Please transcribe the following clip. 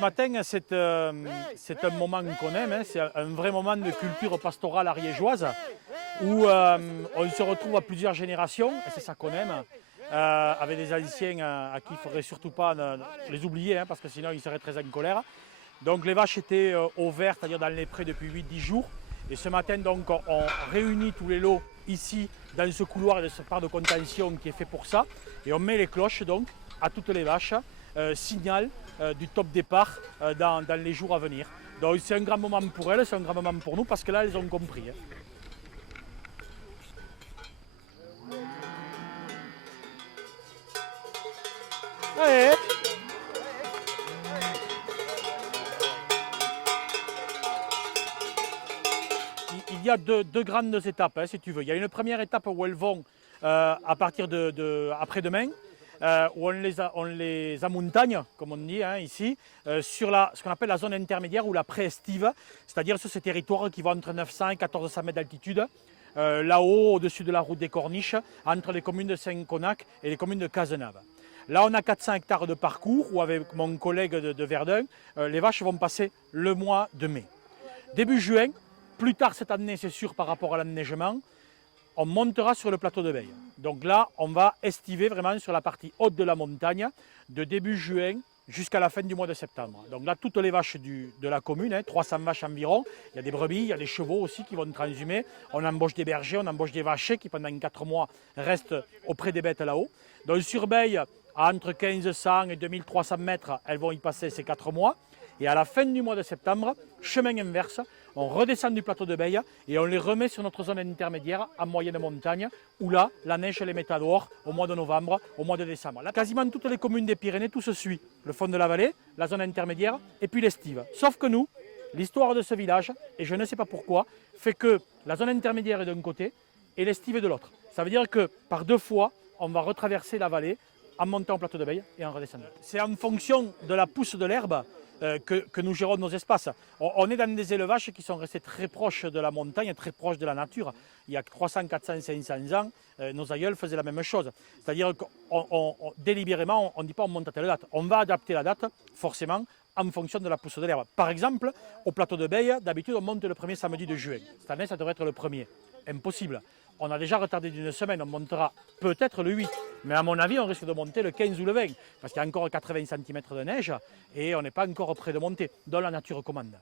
matin, c'est un moment qu'on aime, hein, c'est un vrai moment de culture pastorale ariégeoise où on se retrouve à plusieurs générations, et c'est ça qu'on aime, avec des anciens à qui il ne faudrait surtout pas les oublier, hein, parce que sinon ils seraient très en colère. Donc les vaches étaient au vert, c'est-à-dire dans les prés depuis 8-10 jours. Et ce matin, donc, on réunit tous les lots ici, dans ce couloir et de ce part de contention qui est fait pour ça. Et on met les cloches donc à toutes les vaches, signal du top départ dans les jours à venir. Donc c'est un grand moment pour elles, c'est un grand moment pour nous, parce que là, elles ont compris. Hein. Allez. Il y a deux grandes étapes, hein, si tu veux. Il y a une première étape où elles vont à partir après-demain, où on les amontagne, comme on dit hein, ici, sur ce qu'on appelle la zone intermédiaire ou la pré-estive, c'est-à-dire sur ces territoires qui vont entre 900 et 1400 mètres d'altitude, là-haut, au-dessus de la route des Corniches, entre les communes de Saint-Conac et les communes de Cazenave. Là, on a 400 hectares de parcours où, avec mon collègue de Verdun, les vaches vont passer le mois de mai. Début juin, plus tard cette année, c'est sûr, par rapport à l'enneigement, on montera sur le plateau de Veille. Donc là, on va estiver vraiment sur la partie haute de la montagne, de début juin jusqu'à la fin du mois de septembre. Donc là, toutes les vaches de la commune, hein, 300 vaches environ, il y a des brebis, il y a des chevaux aussi qui vont transhumer. On embauche des bergers, on embauche des vachers qui pendant 4 mois restent auprès des bêtes là-haut. Donc sur Veille, à entre 1500 et 2300 mètres, elles vont y passer ces 4 mois. Et à la fin du mois de septembre, chemin inverse, on redescend du plateau de Veille et on les remet sur notre zone intermédiaire en moyenne montagne, où là, la neige les met à dehors au mois de novembre, au mois de décembre. Là, quasiment toutes les communes des Pyrénées, tout se suit. Le fond de la vallée, la zone intermédiaire et puis l'estive. Sauf que nous, l'histoire de ce village, et je ne sais pas pourquoi, fait que la zone intermédiaire est d'un côté et l'estive est de l'autre. Ça veut dire que par 2 fois, on va retraverser la vallée en montant au plateau de Veille et en redescendant. C'est en fonction de la pousse de l'herbe que nous gérons nos espaces. On est dans des élevages qui sont restés très proches de la montagne, très proches de la nature. Il y a 300, 400, 500 ans, nos aïeuls faisaient la même chose. C'est-à-dire que délibérément, on ne dit pas on monte à telle date. On va adapter la date, forcément, en fonction de la pousse de l'herbe. Par exemple, au plateau de Veille, d'habitude, on monte le premier samedi de juin. Cette année, ça devrait être le premier. Impossible. On a déjà retardé d'une semaine, on montera peut-être le 8. Mais à mon avis, on risque de monter le 15 ou le 20. Parce qu'il y a encore 80 cm de neige et on n'est pas encore prêt de monter, dont la nature commande.